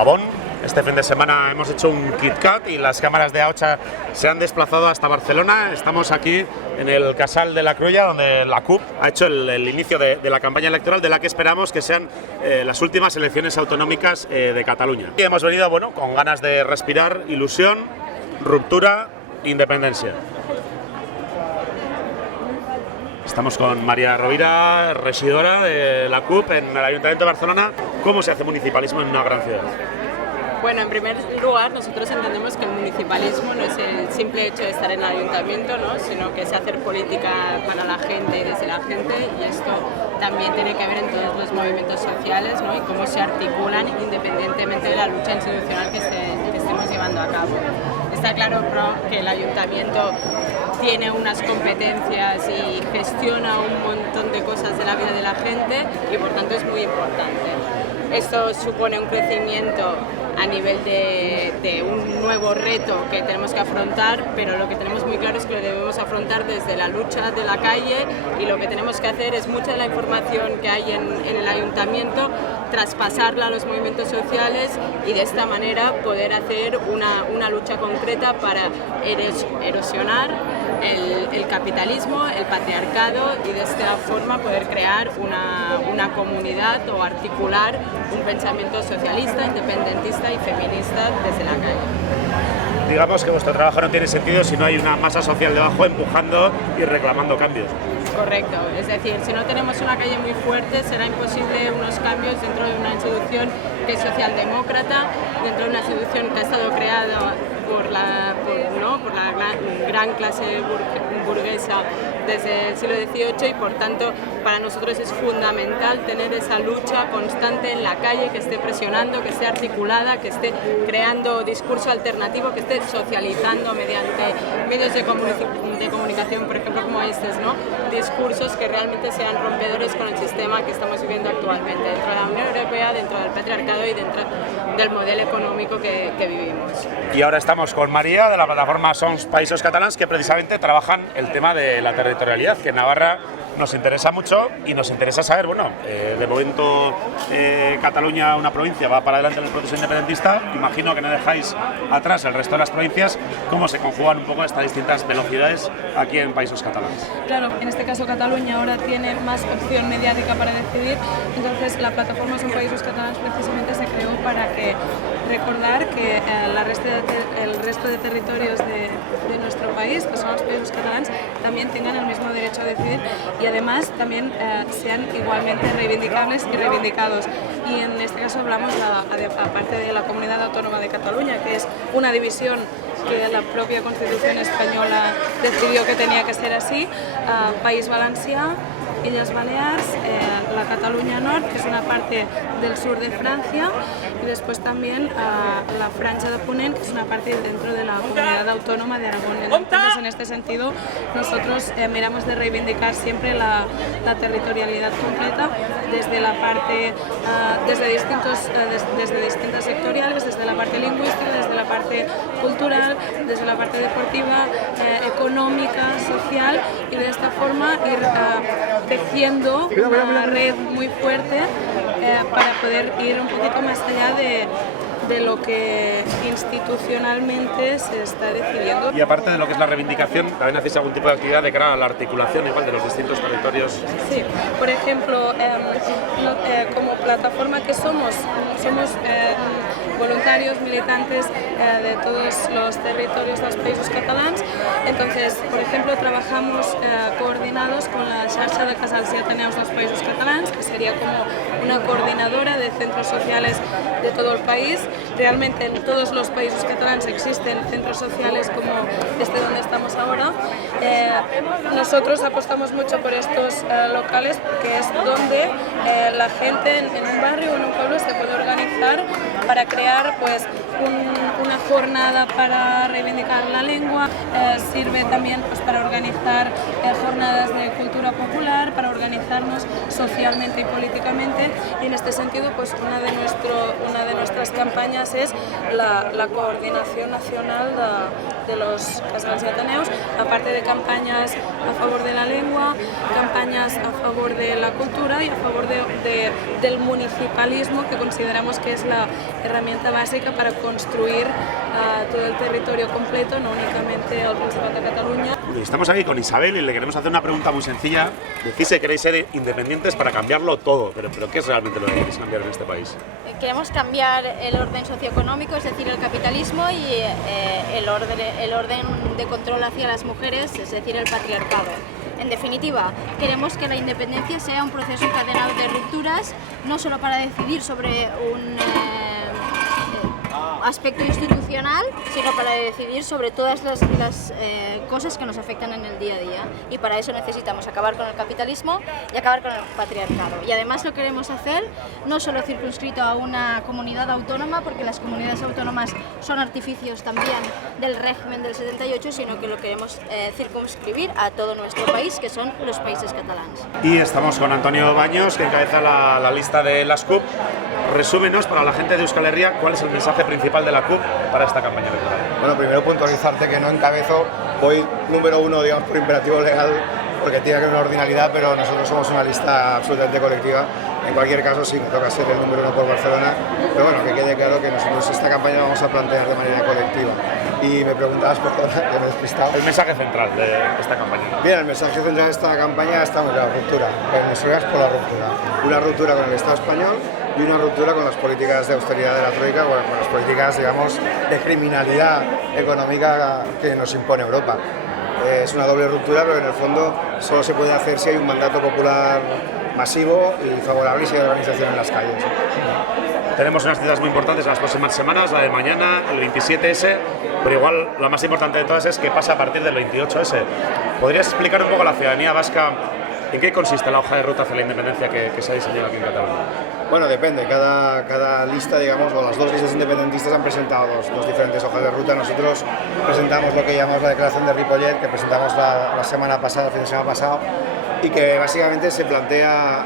Gabón. Este fin de semana hemos hecho un KitKat y las cámaras de A8 se han desplazado hasta Barcelona. Estamos aquí en el Casal de la Cruïlla, donde la CUP ha hecho el inicio de la campaña electoral, de la que esperamos que sean las últimas elecciones autonómicas de Cataluña. Y hemos venido con ganas de respirar ilusión, ruptura, independencia. Estamos con María Rovira, regidora de la CUP en el Ayuntamiento de Barcelona. ¿Cómo se hace municipalismo en una gran ciudad? Bueno, en primer lugar, nosotros entendemos que el municipalismo no es el simple hecho de estar en el ayuntamiento, ¿no?, sino que es hacer política para la gente y desde la gente, y esto también tiene que ver en todos los movimientos sociales, ¿no?, y cómo se articulan independientemente de la lucha institucional que estemos llevando a cabo. Está claro, ¿no?, que el ayuntamiento tiene unas competencias y gestiona un montón de cosas de la vida de la gente y por tanto es muy importante. Esto supone un crecimiento a nivel de un nuevo reto que tenemos que afrontar, pero lo que tenemos muy claro es que lo debemos afrontar desde la lucha de la calle, y lo que tenemos que hacer es mucha de la información que hay en el ayuntamiento, traspasarla a los movimientos sociales y de esta manera poder hacer una lucha concreta para erosionar el capitalismo, el patriarcado, y de esta forma poder crear una comunidad o articular un pensamiento socialista, independentista y feminista desde la calle. Digamos que vuestro trabajo no tiene sentido si no hay una masa social debajo empujando y reclamando cambios. Correcto, es decir, si no tenemos una calle muy fuerte será imposible unos cambios dentro de una institución que es socialdemócrata, dentro de una institución que ha estado creada por la gran clase burguesa desde el siglo XVIII, y por tanto para nosotros es fundamental tener esa lucha constante en la calle, que esté presionando, que esté articulada, que esté creando discurso alternativo, que esté socializando mediante medios de comunicación, por ejemplo, como estos, ¿no?, discursos que realmente sean rompedores con el sistema que estamos viviendo actualmente dentro de la Unión Europea, dentro del patriarcado y dentro del modelo económico que vivimos. Y ahora estamos con María, de la plataforma Sons Països Catalans, que precisamente trabajan el tema de la territorialidad, que en Navarra nos interesa mucho, y nos interesa saber, de momento Cataluña, una provincia, va para adelante en el proceso independentista. Imagino que no dejáis atrás el resto de las provincias. ¿Cómo se conjugan un poco estas distintas velocidades aquí en Països Catalans? Claro, en este caso Cataluña ahora tiene más opción mediática para decidir, entonces la plataforma Sons Països Catalans precisamente se creó para recordar que el resto de territorios de nuestro país, que son los Països Catalans, también tengan el mismo derecho a decidir, y además también sean igualmente reivindicables y reivindicados. Y en este caso hablamos, aparte de la Comunidad Autónoma de Cataluña, que es una división que la propia Constitución española decidió que tenía que ser así, País Valencià, Illes Balears, la Cataluña Nord, que es una parte del sur de Francia, y después también la Franja de Ponent, que es una parte dentro de la Comunidad Autónoma de Aragón. Entonces, en este sentido, nosotros miramos de reivindicar siempre la territorialidad completa desde la parte, desde distintas sectoriales, desde la parte lingüística, desde la parte cultural, desde la parte deportiva, económica, social, y de esta forma ir tejiendo una red muy fuerte para poder ir un poquito más allá de lo que institucionalmente se está decidiendo. Y aparte de lo que es la reivindicación, ¿también hacéis algún tipo de actividad de cara a la articulación igual de los distintos territorios? Sí, por ejemplo, como plataforma que somos voluntarios, militantes de todos los territorios de los Països Catalans. Entonces, por ejemplo, trabajamos coordinados con la xarxa de casals i ateneus dels Països Catalans, que sería como una coordinadora de centros sociales de todo el país. Realmente en todos los países catalanes existen centros sociales como este donde estamos ahora. Nosotros apostamos mucho por estos locales, porque es donde la gente en un barrio o en un pueblo se puede organizar para crear pues una jornada para reivindicar la lengua, sirve también pues, para organizar jornadas de cultura popular, para organizarnos socialmente y políticamente, también, y en este sentido pues una de nuestras campañas es la coordinación nacional de los catalans y ateneus, aparte de campañas a favor de la lengua, campañas a favor de la cultura y a favor del municipalismo, que consideramos que es la herramienta básica para construir todo el territorio completo, no únicamente el Principat de Cataluña. Estamos aquí con Isabel y le queremos hacer una pregunta muy sencilla. Decís que queréis ser independientes para cambiarlo todo, pero ¿qué es realmente lo que queréis cambiar en este país? Queremos cambiar el orden socioeconómico, es decir, el capitalismo, y el orden de control hacia las mujeres, es decir, el patriarcado. En definitiva, queremos que la independencia sea un proceso encadenado de rupturas, no solo para decidir sobre un aspecto institucional, sino para decidir sobre todas las cosas que nos afectan en el día a día. Y para eso necesitamos acabar con el capitalismo y acabar con el patriarcado. Y además lo queremos hacer no solo circunscrito a una comunidad autónoma, porque las comunidades autónomas son artificios también del régimen del 78, sino que lo queremos circunscribir a todo nuestro país, que son los países catalanes. Y estamos con Antonio Baños, que encabeza la lista de las CUP. Resúmenos para la gente de Euskal Herria cuál es el mensaje principal de la CUP para esta campaña electoral. Bueno, primero puntualizarte que no encabezo, voy número uno, digamos, por imperativo legal, porque tiene que haber una ordinalidad, pero nosotros somos una lista absolutamente colectiva. En cualquier caso, sí, me toca ser el número uno por Barcelona, pero bueno, que quede claro que nosotros esta campaña la vamos a plantear de manera colectiva. Y me preguntabas, perdona, que me he despistado. El mensaje central de esta campaña. Bien, el mensaje central de esta campaña está muy claro: ruptura. Venezuela es por la ruptura. Una ruptura con el Estado español y una ruptura con las políticas de austeridad de la Troika, con las políticas, digamos, de criminalidad económica que nos impone Europa. Es una doble ruptura, pero en el fondo solo se puede hacer si hay un mandato popular masivo y favorable y si hay organización en las calles. Tenemos unas citas muy importantes en las próximas semanas, la de mañana, el 27S, pero igual la más importante de todas es que pasa a partir del 28S. ¿Podrías explicar un poco a la ciudadanía vasca en qué consiste la hoja de ruta hacia la independencia que se ha diseñado aquí en Cataluña? Bueno, depende. Cada lista, digamos, o las dos listas independentistas han presentado dos diferentes hojas de ruta. Nosotros presentamos lo que llamamos la declaración de Ripollet, que presentamos la semana pasada, el fin de semana pasado, y que básicamente se plantea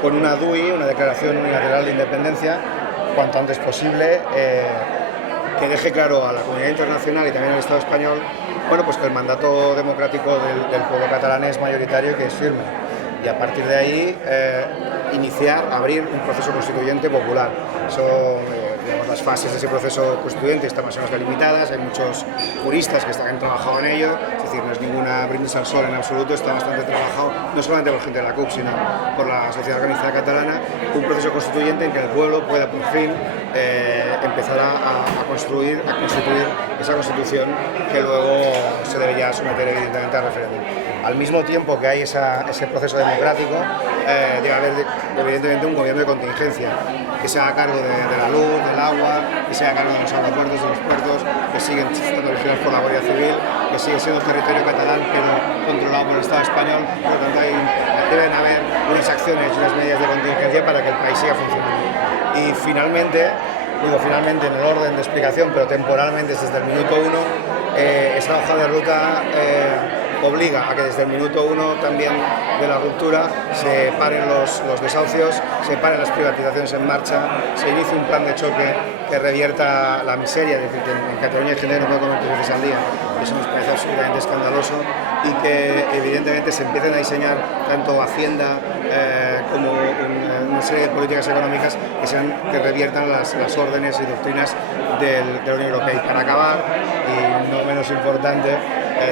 con una DUI, una declaración unilateral de independencia, cuanto antes posible, que deje claro a la comunidad internacional y también al Estado español, bueno, pues que el mandato democrático del pueblo catalán es mayoritario y que es firme. Y a partir de ahí abrir un proceso constituyente popular. Digamos, las fases de ese proceso constituyente están más o menos delimitadas, hay muchos juristas que han trabajado en ello, es decir, no es ninguna brindis al sol en absoluto, está bastante trabajado, no solamente por gente de la CUP, sino por la sociedad organizada catalana, un proceso constituyente en que el pueblo pueda por fin empezar a constituir esa constitución que luego se debería someter evidentemente a referéndum. Al mismo tiempo que hay ese proceso democrático, debe haber evidentemente un gobierno de contingencia que se haga cargo de la luz, del agua, que se haga cargo de los aeropuertos, de los puertos, que siguen estando vigilados por la Guardia Civil, que sigue siendo territorio catalán pero controlado por el Estado español. Por lo tanto, deben haber unas acciones y unas medidas de contingencia para que el país siga funcionando. Y finalmente, en el orden de explicación, pero temporalmente desde el minuto uno, esa hoja de ruta obliga a que desde el minuto uno también de la ruptura se paren los desahucios, se paren las privatizaciones en marcha, se inicie un plan de choque que revierta la miseria, es decir, que en Cataluña hay gente que no puede comer 3 veces al día. Eso nos parece absolutamente escandaloso, y que evidentemente se empiecen a diseñar tanto Hacienda como una serie de políticas económicas que reviertan las órdenes y doctrinas de la Unión Europea. Y para acabar, y no menos importante,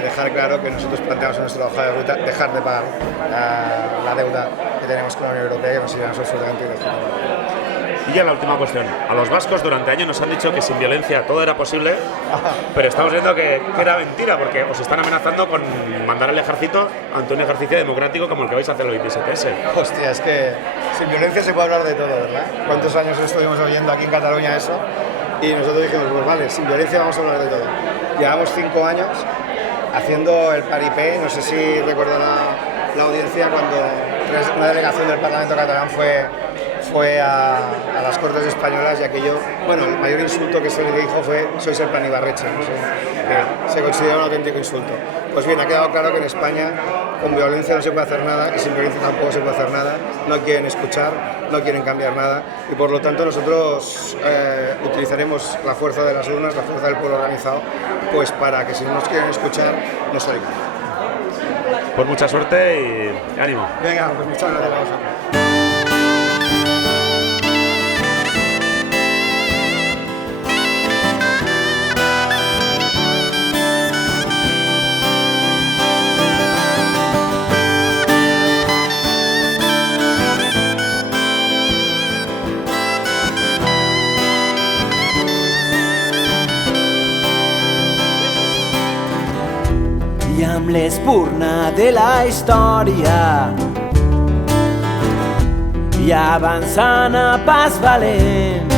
dejar claro que nosotros planteamos en nuestra hoja de ruta dejar de pagar la deuda que tenemos con la Unión Europea, que consideramos absolutamente ilegítima. Y ya la última cuestión. A los vascos durante años nos han dicho que sin violencia todo era posible, pero estamos viendo que era mentira, porque os están amenazando con mandar al ejército ante un ejercicio democrático como el que vais a hacer el 27S. Hostia, es que sin violencia se puede hablar de todo, ¿verdad? ¿Cuántos años estuvimos oyendo aquí en Cataluña eso? Y nosotros dijimos, pues vale, sin violencia vamos a hablar de todo. Llevamos 5 años haciendo el paripé, no sé si recordará la audiencia cuando una delegación del Parlamento catalán fue fue a las Cortes Españolas y aquello, bueno, el mayor insulto que se le dijo fue sois el plan Ibarretxe, no sé, que se considera un auténtico insulto. Pues bien, ha quedado claro que en España con violencia no se puede hacer nada y sin violencia tampoco se puede hacer nada, no quieren escuchar, no quieren cambiar nada y por lo tanto nosotros utilizaremos la fuerza de las urnas, la fuerza del pueblo organizado, pues para que si no nos quieren escuchar, nos oigan. Pues mucha suerte y ánimo. Venga, pues muchas gracias a vosotros. I amb l'espurna de la història i avançant a pas valent